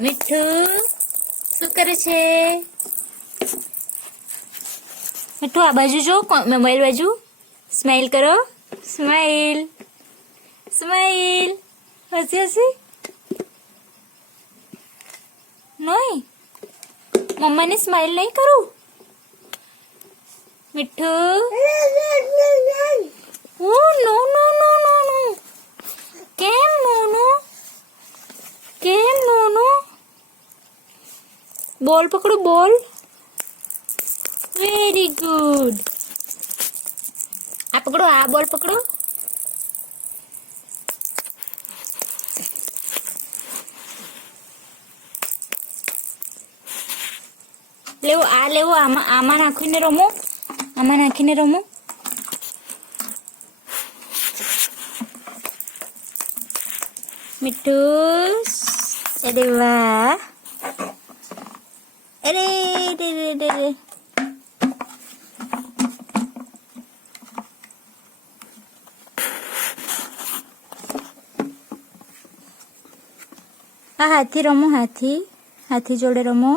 મીઠું શું કરે છે? મીઠું આ બાજુ જો, મોબાઈલ બાજુ. સ્માઈલ કરો, સ્માઈલ સ્માઈલ. હસી હસી નહીં, મમ્માને સ્માઈલ નહીં કરું. મીઠું ઓ નો નો નો નો નો. કેમ નો નો? કેમ નો નો? બોલ પકડો, બોલ. Very good. આ પકડો, આ બોલ પકડો. લેવો, આ લેવો. આમાં નાખીને રમો, આમાં નાખીને રમો. મીઠું, અરે વાહ, અરે રે રે રે રે. આ હાથી રમો, હાથી જોડે રમો.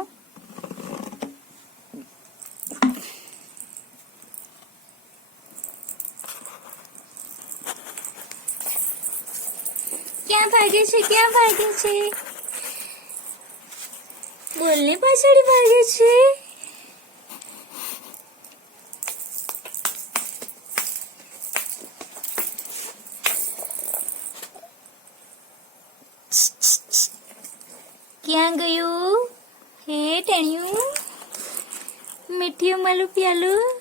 ક્યાં ભાગે છે, ક્યાં ભાગે છે? બોલને પાછળ ભાગે છે. ક્યાં ગયું? હે ટેણિયું, મીઠિયું માલું પ્યાલું.